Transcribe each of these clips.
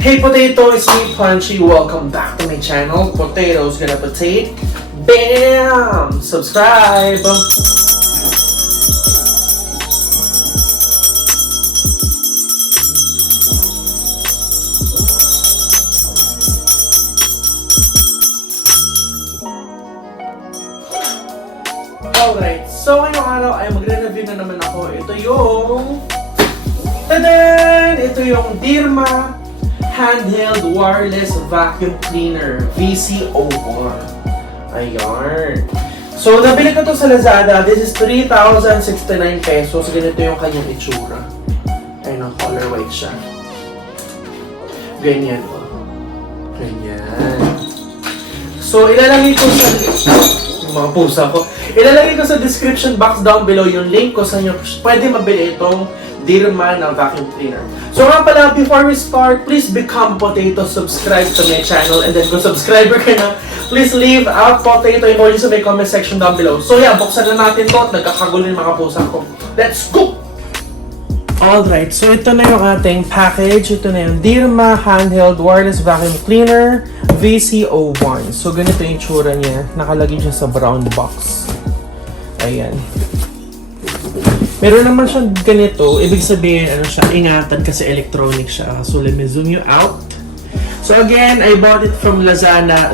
Hey potato, it's me Punchy. Welcome back to my channel. Potatoes gonna potate. Bam! Subscribe! Alright, so ngayong araw ay magre-review na naman ako. Ito yung... Tadan! Ito yung Deerma Handheld Wireless Vacuum Cleaner VC01. Ayan. So, nabili ko to sa Lazada. This is 3,069 pesos. Ganito yung kanyang itsura. Ayun ang color white siya. Ganyan o. Ganyan. So, ilalagay ko sa... mga pusa ko. Ilalagay ko sa description box down below yung link ko sa inyo. Pwede mabili itong Deerma na vacuum cleaner. So nga pala, before we start, please become potato, subscribe to my channel, and then kung subscriber ka na, please leave a potato emoji sa my comment section down below. So yeah, buksan na natin to at nagkakagulo yung mga pusa ko. Let's go! Alright, so ito na yung ating package. Ito na yung Deerma Handheld Wireless Vacuum Cleaner VC01. So ganito yung tsura niya. Nakalagay siya sa brown box. Ayan. Meron naman siyang ganito, ibig sabihin, ano siya, ingatan kasi electronic siya. So, let me zoom you out. So, again, I bought it from Lazada.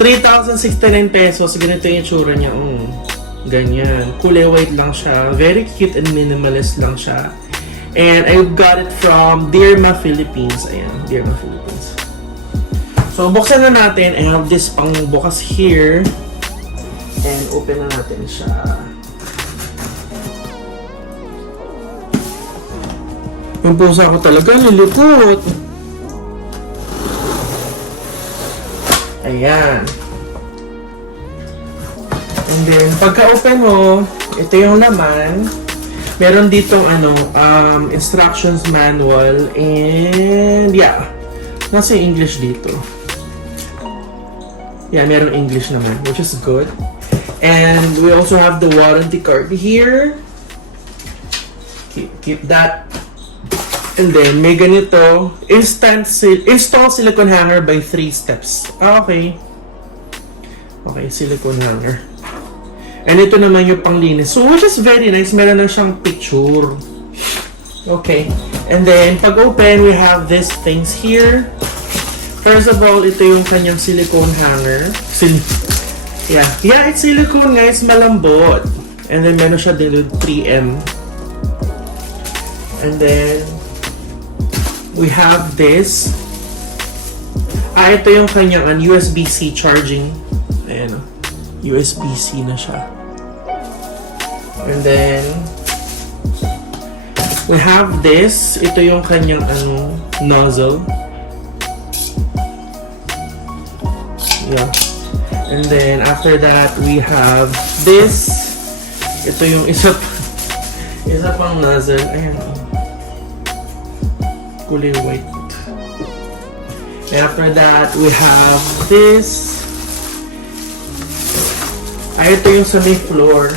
3,069 pesos. Ganito yung tsura niya. Ganyan. Kulay white lang siya. Very cute and minimalist lang siya. And I got it from Deerma Philippines. Ayan, Deerma Philippines. So, buksan na natin. I have this pang bukas here. And open na natin siya. Yung pusa ko talaga nilipot. Ayan. And then, pagka-open mo, ito yung laman. Meron ditong instructions manual. And yeah, nasa English dito. Yeah, merong English naman, which is good. And we also have the warranty card here. Keep that. And then, may ganito, install silicone hanger by 3 steps. Okay. Okay, silicone hanger. And ito naman yung panglinis. So, which is very nice. Meron na siyang picture. Okay. And then, pag open, we have these things here. First of all, ito yung kanyang silicone hanger. Yeah, it's silicone guys. Malambot. And then, meron siya din 3M. And then, we have this. Ito yung kanyang USB-C charging. Ayan o. USB-C na siya. And then, we have this. Ito yung kanyang nozzle. Yeah. And then, after that, we have this. Ito yung isa pang nozzle. Ayan o. Kulay white. And after that, we have this. Ito yung sa may floor.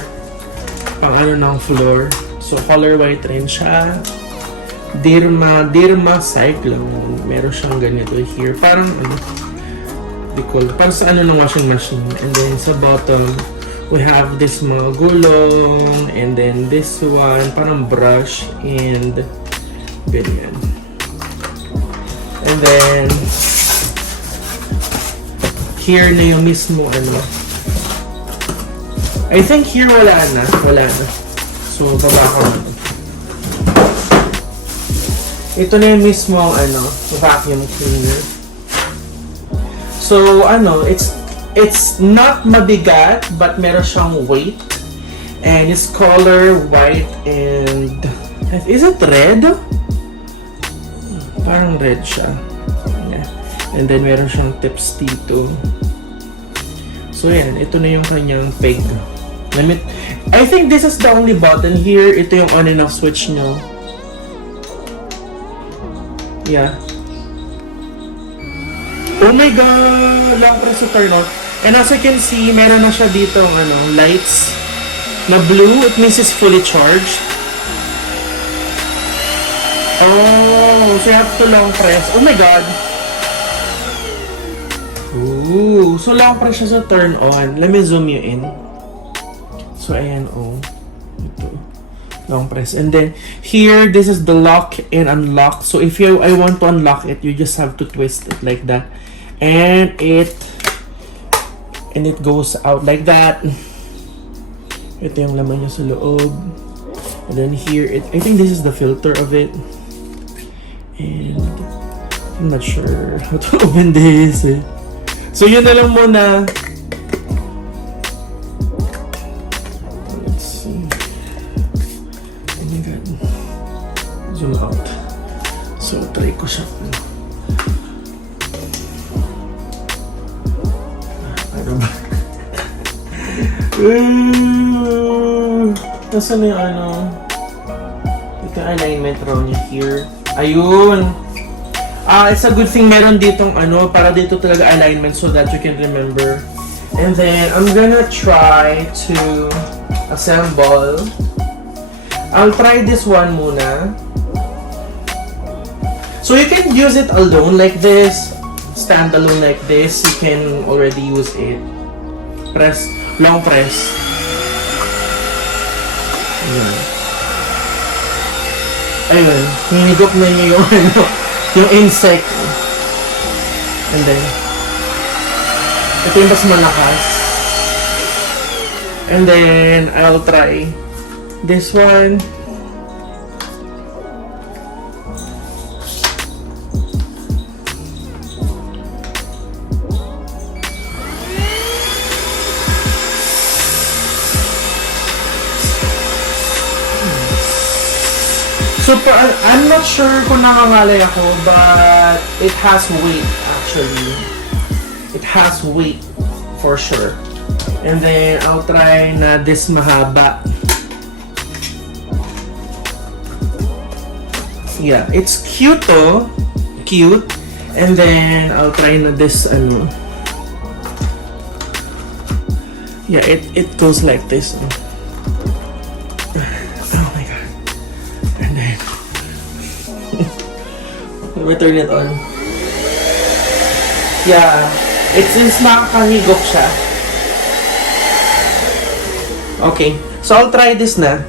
Pang ng floor. So, color white rin siya. Deerma Cyclone. Meron siyang ganito here. Parang parang sa ng washing machine. And then, sa bottom, we have this mga gulong. And then, this one, parang brush. And ganyan. And then, here na yung mismo I think here wala na. So, baba ko na. Ito na yung mismo vacuum cleaner. So, it's not mabigat, but meron siyang weight. And it's color white and, is it red? Parang red siya. Yeah. And then, meron siyang tips dito. So, yan. Ito na yung kanyang peg. I think this is the only button here. Ito yung on and off switch nyo. Yeah. Oh my God! Lang press to turn on. And as you can see, meron na siya dito lights na blue. It means it's fully charged. Oh, so you have to long press. Oh my god. Ooh, so long press siya sa turn on. Let me zoom you in. So ayan, oh. Ito. Long press. And then here, this is the lock and unlock. So if I want to unlock it, you just have to twist it like that. And it goes out like that. Ito yung laman niya sa loob. And then here, I think this is the filter of it. And I'm not sure how to open this. So yun na lang muna. Let's see. Oh my god. Zoom out. So try ko siya. Ano ba? Nasaan na yung ano? Ito yung alignment raw niya here. Ayun! It's a good thing meron ditong ano, para dito talaga alignment so that you can remember. And then, I'm gonna try to assemble. I'll try this one muna. So you can use it alone like this. Stand alone like this. You can already use it. Press, long press. Ayun. Ayun. Hinigop na niya yung ano, yung insect. And then, ito yung mas malakas. And then, I'll try this one. So, I'm not sure kung nangangalay ako, but it has weight actually. It has weight for sure. And then, I'll try na this mahaba. Yeah, it's cute oh. Cute. And then, I'll try na this ano. Yeah, it goes like this. Let me turn it on. Yeah, it's nakakahigop siya. Okay, so I'll try this na.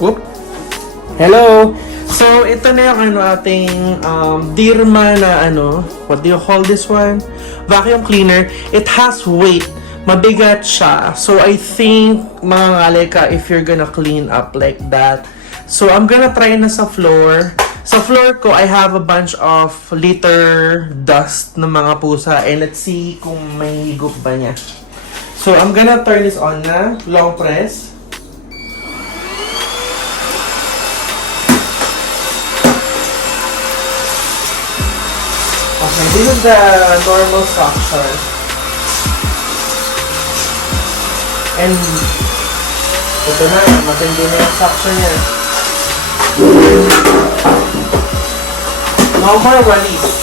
Whoop. Hello. So ito na yung ano ating Deerma na ano, what do you call this one? Vacuum cleaner. It has weight. Mabigat siya. So I think mangangalay ka if you're gonna clean up like that. So I'm gonna try na sa floor. Sa floor ko, I have a bunch of litter dust ng mga pusa. And let's see kung may higop ba niya. So, I'm gonna turn this on na. Long press. Okay, this is the normal suction. And ito na, matindi na yung suction niya. No more release.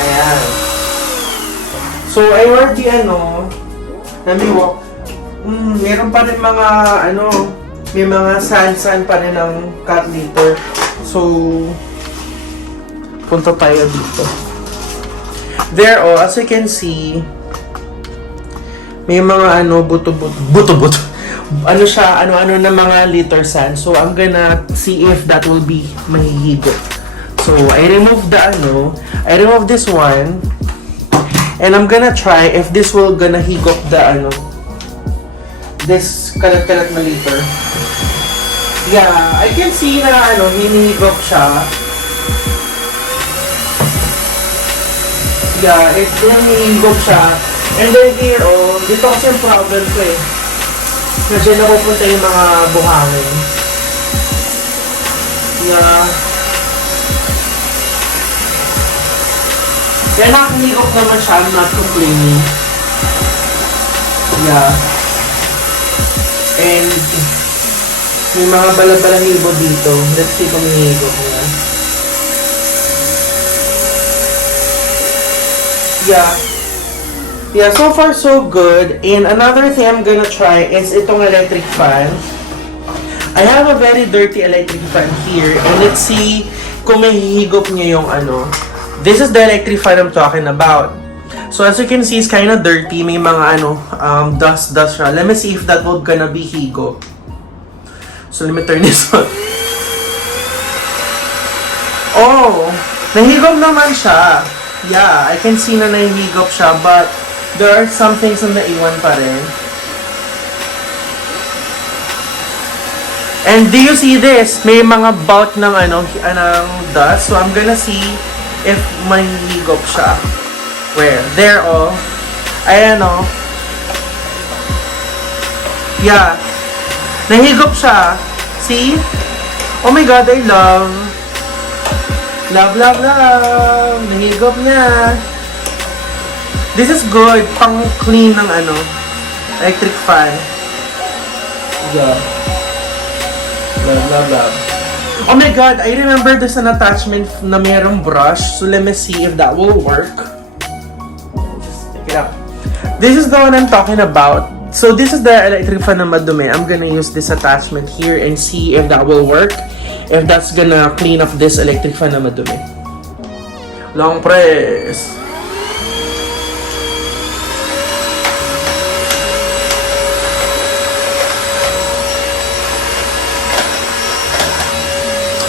Ayan. So, I already let me walk. Meron pa rin mga, may mga sand pa rin ng cat litter. So, punta tayo dito. There, as you can see, may mga buto-buto. Ano siya, ano na mga litter sand. So, I'm gonna see if that will be mahihigop. So, I remove this one. And I'm gonna try if this will gonna higop the, this kalat-kalat na litter. Yeah, I can see na, hinihigop siya. Yeah, hinihigop siya. And then here, dito kasi yung problem ko eh. Na dyan napupunta yung mga buhangin. Yeah. Kaya nakakahigop naman siya. I'm not complaining. Yeah. And may mga balabalahibo dito. Let's see kung hihigop niya. Yeah. Yeah, so far so good. And another thing I'm gonna try is itong electric fan. I have a very dirty electric fan here. And let's see kung may hihigop niya yung ano. This is the electric fan I'm talking about. So as you can see, it's kind of dirty. May mga ano, dust siya. Let me see if that will gonna be higop. So let me turn this on. Oh, nahigop naman siya. Yeah, I can see na nahihigop siya, but there are some things na naiwan pa rin. And do you see this? May mga bulk ng ano, ng dust. So I'm gonna see if mahihigop siya. Where? There, oh. Ayan, oh. Yeah. Nahigop siya. See? Oh my God, I love. Love, love, love. Nahigop niya. This is good. Pang clean ng ano. Electric fan. Yeah. Love, love, love. Oh my God, I remember there's an attachment na mayroong brush. So let me see if that will work. Just take it out. This is the one I'm talking about. So this is the electric fan na madumi. I'm gonna use this attachment here and see if that will work. If that's gonna clean up this electric fan na madumi. Long press.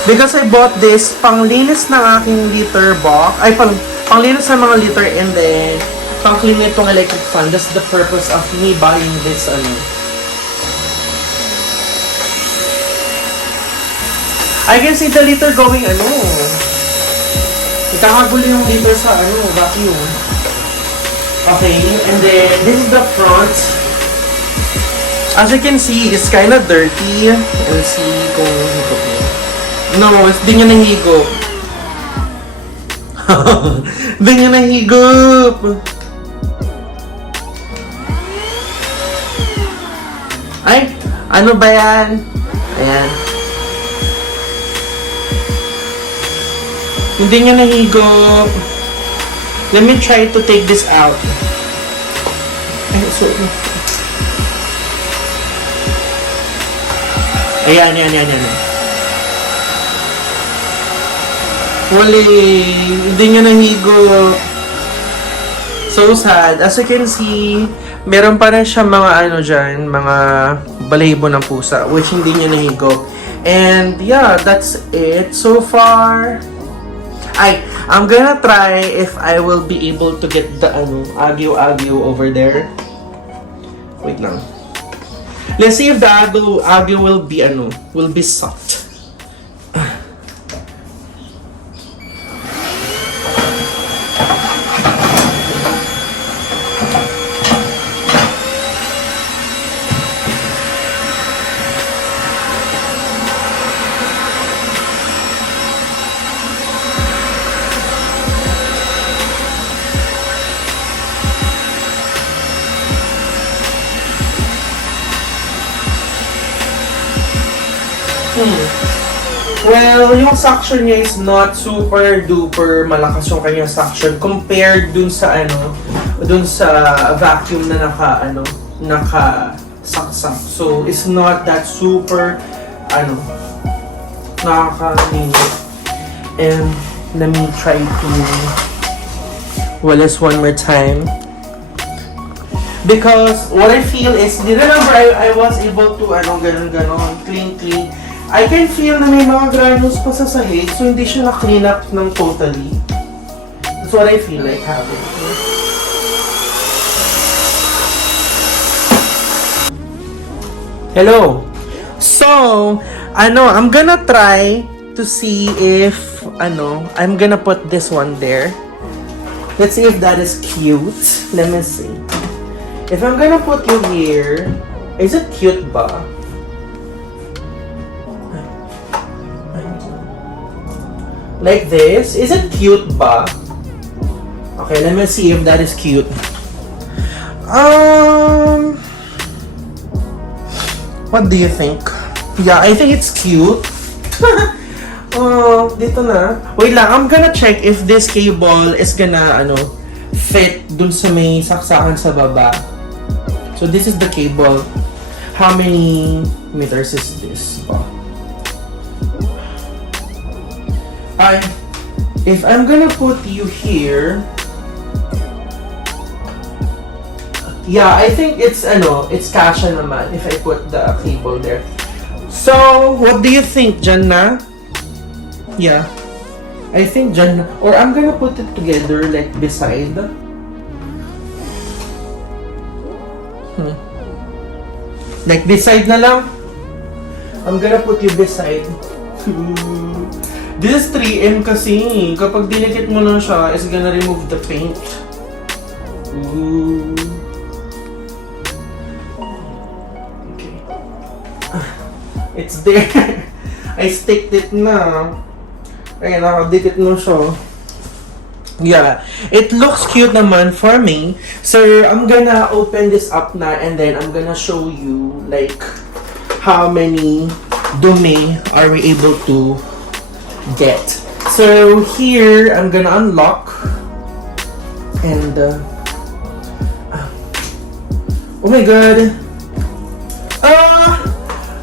Because I bought this panglinis ng aking liter box. Ay, panglinis ng mga liter and then pang-clean itong electric fan. That's the purpose of me buying this ano. I can see the liter going ano. Itakagulo yung liter sa ano, vacuum. Okay, and then this is the front. As you can see, it's kind of dirty. Let's see kung higop niya. No, hindi niya nahigop. Hindi niya nahigop. Ay, ano ba yan? Ayan. Hindi niya nahigop. Let me try to take this out. Ay, sorry. Ayan, ayan, ayan, ayan. Wali, hindi niya nahigop. So sad. As you can see, meron pa rin siya mga ano dyan, mga balahibo ng pusa, which hindi niya nahigop. And yeah, that's it so far. I'm gonna try if I will be able to get the ano, agyo over there. Wait lang. Let's see if the agyo will be ano, will be soft. Well, yung suction niya is not super duper malakas yung kanyang suction compared dun sa ano, dun sa vacuum na naka-saksak. So, it's not that super ano, nakakaninit. And let me try to walas one more time. Because what I feel is, remember I was able to ano, ganon, clean. I can feel na may mga granules pa sa sahig, so hindi siya na-clean up ng totally. That's what I feel like having. Hello! So, I'm gonna try to see if, I'm gonna put this one there. Let's see if that is cute. Let me see. If I'm gonna put you here, Is it cute ba? Like this? Is it cute ba? Okay, let me see if that is cute. What do you think? Yeah, I think it's cute. Oh, dito na. Wait lang, I'm gonna check if this cable is gonna, fit dun sa may saksakan sa baba. So this is the cable. How many meters is this? If I'm gonna put you here, yeah, I think it's kasha naman if I put the cable there. So, what do you think, dyan na? Yeah, I think dyan na. Or I'm gonna put it together like beside. Like beside na lang. I'm gonna put you beside. This is 3M kasi. Kapag dinikit mo lang siya, it's gonna remove the paint. Ooh. Okay. It's there. I sticked it na. Ayan, nakadikit mo siya. Yeah, it looks cute naman for me. So, I'm gonna open this up na and then I'm gonna show you like how many dumi are we able to get. So here I'm gonna unlock and oh my god,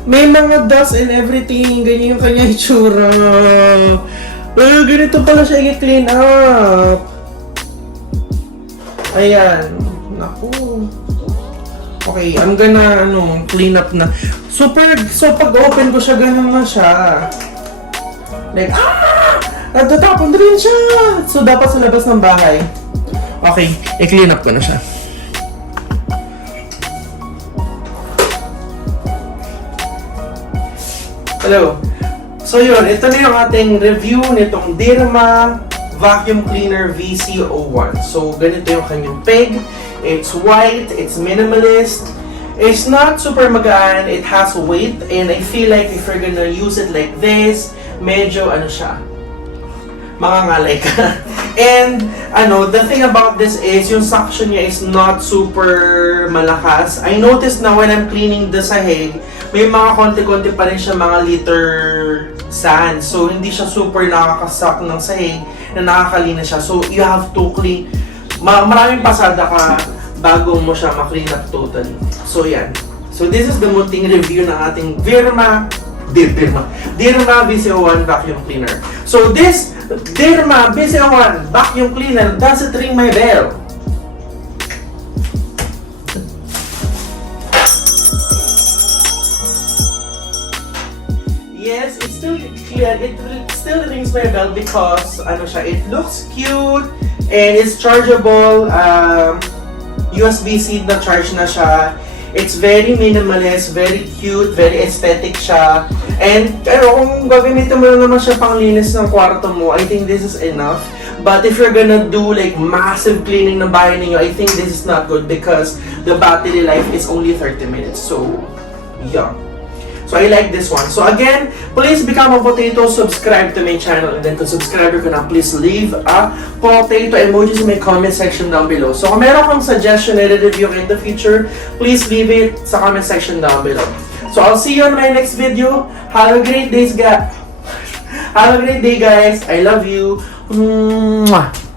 may mga dust and everything. Ganyan yung kanya itsura. Ganito pala siya i-clean up. Ayan, naku. Okay, I'm gonna clean up na. So pag open ko siya, ganun na siya. Like, nagtatapon rin siya! So, dapat sa labas ng bahay. Okay, i-clean up ko na siya. Hello. So, yun. Ito na yung ating review nitong Deerma Vacuum Cleaner VC01. So, ganito yung kanyang peg. It's white. It's minimalist. It's not super magaan. It has weight. And I feel like if you're gonna use it like this, medyo siya, mangangalay ka. And the thing about this is yung suction niya is not super malakas. I noticed na when I'm cleaning the sahig, may mga konti-konti pa rin siya mga liter sand. So hindi siya super nakakasak ng sahig na nakakalina siya. So you have to clean. Maraming pasada ka bago mo siya ma-clean up totally. So yan. So this is the munting review ng ating Deerma VC01 Vacuum Cleaner. So this Deerma VC01 Vacuum Cleaner doesn't ring my bell. Yes, it's still clear. It still rings my bell because it looks cute and it's chargeable. USB-C na charge na siya. It's very minimalist, very cute, very aesthetic siya. And kung gagamitin mo lang naman siya pang linis ng kwarto mo, I think this is enough. But if you're gonna do like massive cleaning ng bahay ninyo, I think this is not good because the battery life is only 30 minutes. So, yeah. So I like this one. So again, please become a potato, subscribe to my channel, and then to subscribe ka na, please leave a potato emojis in my comment section down below. So kung meron kang suggestion na review in the future, please leave it sa comment section down below. So I'll see you on my next video. Have a great day, guys. I love you. Mwah.